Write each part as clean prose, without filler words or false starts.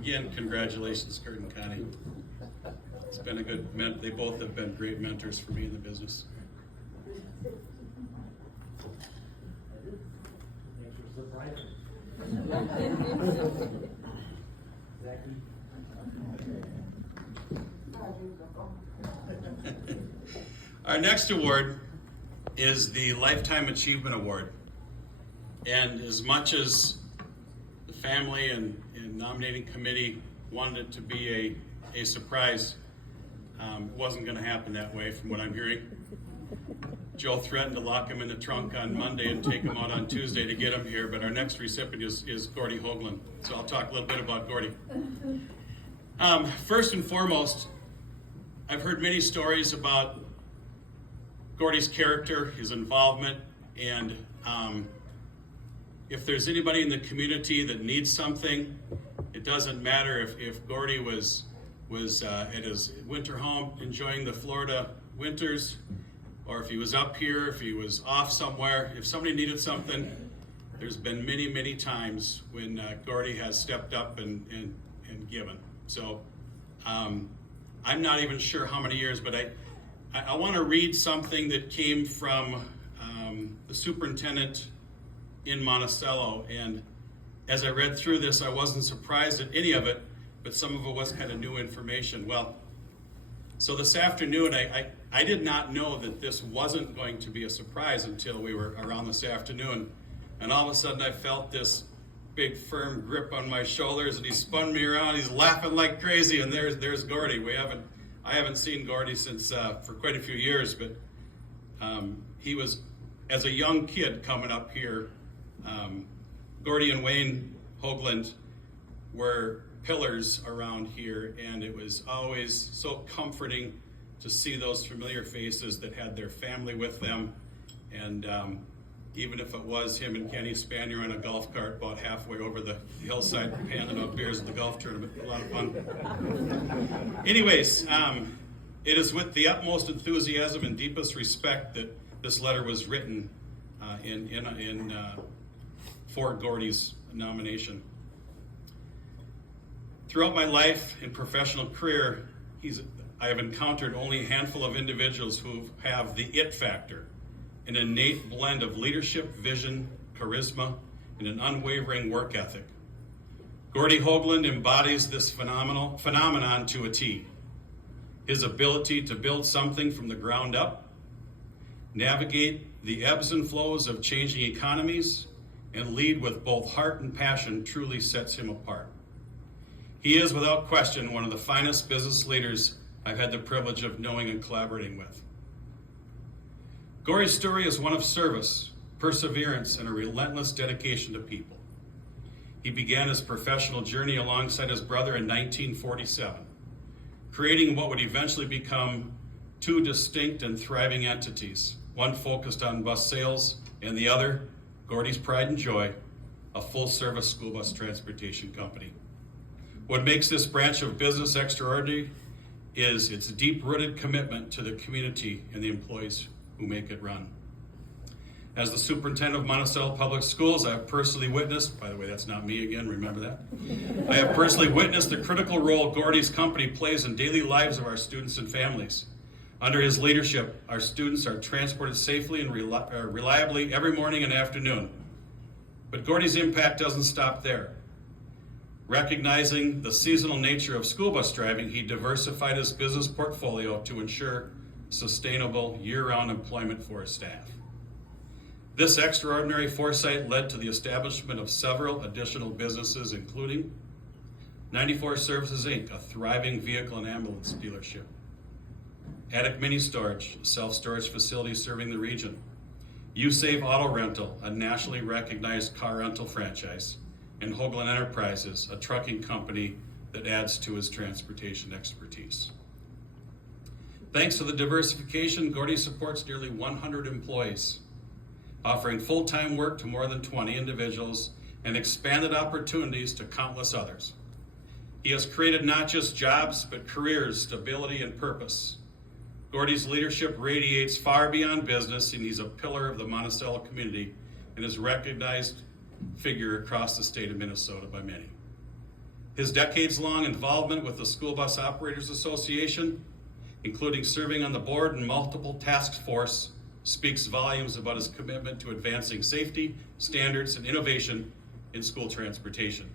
Again, congratulations, Kurt and Connie. It's been a good, they both have been great mentors for me in the business. Our next award is the Lifetime Achievement Award. And as much as the family and nominating committee wanted it to be a surprise, it wasn't going to happen that way from what I'm hearing. Joe threatened to lock him in the trunk on Monday and take him out on Tuesday to get him here, but our next recipient is Gordy Hoglund. So I'll talk a little bit about Gordy. First and foremost, I've heard many stories about Gordy's character, his involvement, and if there's anybody in the community that needs something, it doesn't matter if Gordy was at his winter home enjoying the Florida winters, or if he was up here, if he was off somewhere. If somebody needed something, there's been many, many times when Gordy has stepped up and given. So I'm not even sure how many years, but I want to read something that came from the superintendent in Monticello. And as I read through this, I wasn't surprised at any of it, but some of it was kind of new information. Well, so this afternoon, I did not know that this wasn't going to be a surprise until we were around this afternoon. And all of a sudden I felt this big firm grip on my shoulders, and he spun me around. He's laughing like crazy, and there's Gordy. I haven't seen Gordy since for quite a few years, but he was, as a young kid coming up here, Gordy and Wayne Hoglund were pillars around here, and it was always so comforting to see those familiar faces that had their family with them. And even if it was him and Kenny Spanier in a golf cart about halfway over the hillside handing out beers at the golf tournament, a lot of fun. Anyways, it is with the utmost enthusiasm and deepest respect that this letter was written for Gordy's nomination. Throughout my life and professional career, I have encountered only a handful of individuals who have the it factor, an innate blend of leadership, vision, charisma, and an unwavering work ethic. Gordy Hoglund embodies this phenomenon to a T. His ability to build something from the ground up, navigate the ebbs and flows of changing economies, and lead with both heart and passion truly sets him apart. He is, without question, one of the finest business leaders I've had the privilege of knowing and collaborating with. Gordy's story is one of service, perseverance, and a relentless dedication to people. He began his professional journey alongside his brother in 1947, creating what would eventually become two distinct and thriving entities, one focused on bus sales and the other, Gordy's Pride and Joy, a full-service school bus transportation company. What makes this branch of business extraordinary is its deep-rooted commitment to the community and the employees who make it run. As the superintendent of Monticello Public Schools, I have personally witnessed, by the way, that's not me again, remember that? I have personally witnessed the critical role Gordy's company plays in daily lives of our students and families. Under his leadership, our students are transported safely and reliably every morning and afternoon. But Gordy's impact doesn't stop there. Recognizing the seasonal nature of school bus driving, he diversified his business portfolio to ensure sustainable year-round employment for his staff. This extraordinary foresight led to the establishment of several additional businesses, including 94 Services, Inc., a thriving vehicle and ambulance dealership, Attic Mini Storage, a self-storage facility serving the region, U-Save Auto Rental, a nationally recognized car rental franchise, and Hoglund Enterprises, a trucking company that adds to his transportation expertise. Thanks to the diversification, Gordy supports nearly 100 employees, offering full-time work to more than 20 individuals and expanded opportunities to countless others. He has created not just jobs, but careers, stability, and purpose. Gordy's leadership radiates far beyond business, and he's a pillar of the Monticello community and is recognized figure across the state of Minnesota by many. His decades-long involvement with the School Bus Operators Association, including serving on the board and multiple task force, speaks volumes about his commitment to advancing safety, standards, and innovation in school transportation.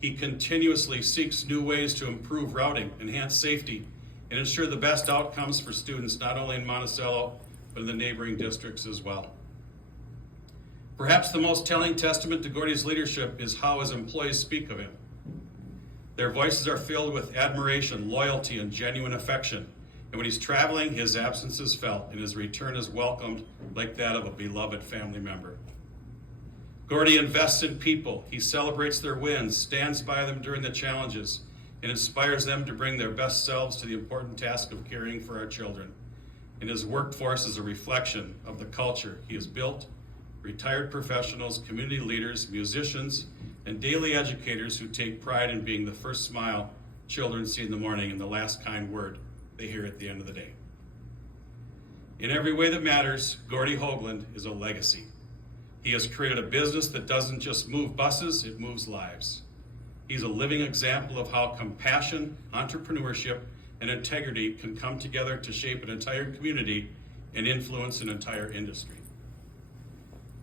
He continuously seeks new ways to improve routing, enhance safety, and ensure the best outcomes for students not only in Monticello, but in the neighboring districts as well. Perhaps the most telling testament to Gordy's leadership is how his employees speak of him. Their voices are filled with admiration, loyalty, and genuine affection. And when he's traveling, his absence is felt and his return is welcomed like that of a beloved family member. Gordy invests in people. He celebrates their wins, stands by them during the challenges, and inspires them to bring their best selves to the important task of caring for our children. And his workforce is a reflection of the culture he has built. Retired professionals, community leaders, musicians, and daily educators who take pride in being the first smile children see in the morning and the last kind word they hear at the end of the day. In every way that matters, Gordy Hoglund is a legacy. He has created a business that doesn't just move buses, it moves lives. He's a living example of how compassion, entrepreneurship, and integrity can come together to shape an entire community and influence an entire industry.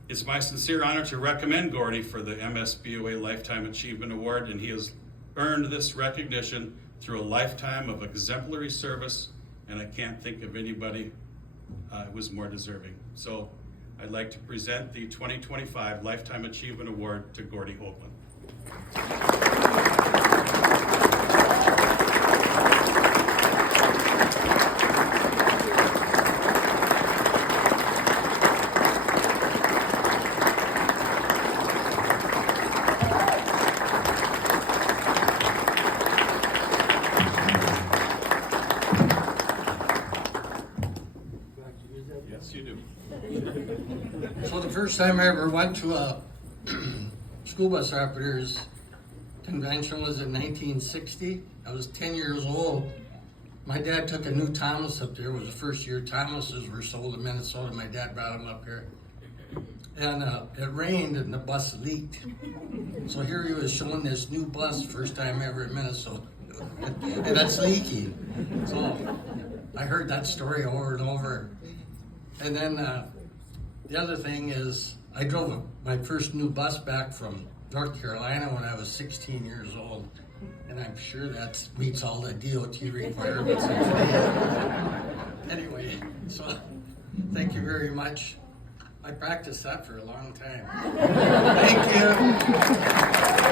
It's my sincere honor to recommend Gordy for the MSBOA Lifetime Achievement Award, and he has earned this recognition through a lifetime of exemplary service, and I can't think of anybody who was more deserving. So I'd like to present the 2025 Lifetime Achievement Award to Gordy Hoglund. Yes, you do. So the first time I ever went to a school bus operators convention was in 1960. I was 10 years old. My dad took a new Thomas up there. It was the first year Thomases were sold in Minnesota. My dad brought them up here. And it rained and the bus leaked. So here he was showing this new bus, first time ever in Minnesota. And that's leaking. So I heard that story over and over. And then the other thing is I drove my first new bus back from North Carolina when I was 16 years old. And I'm sure that meets all the DOT requirements of today. Anyway, so thank you very much. I practiced that for a long time. Thank you.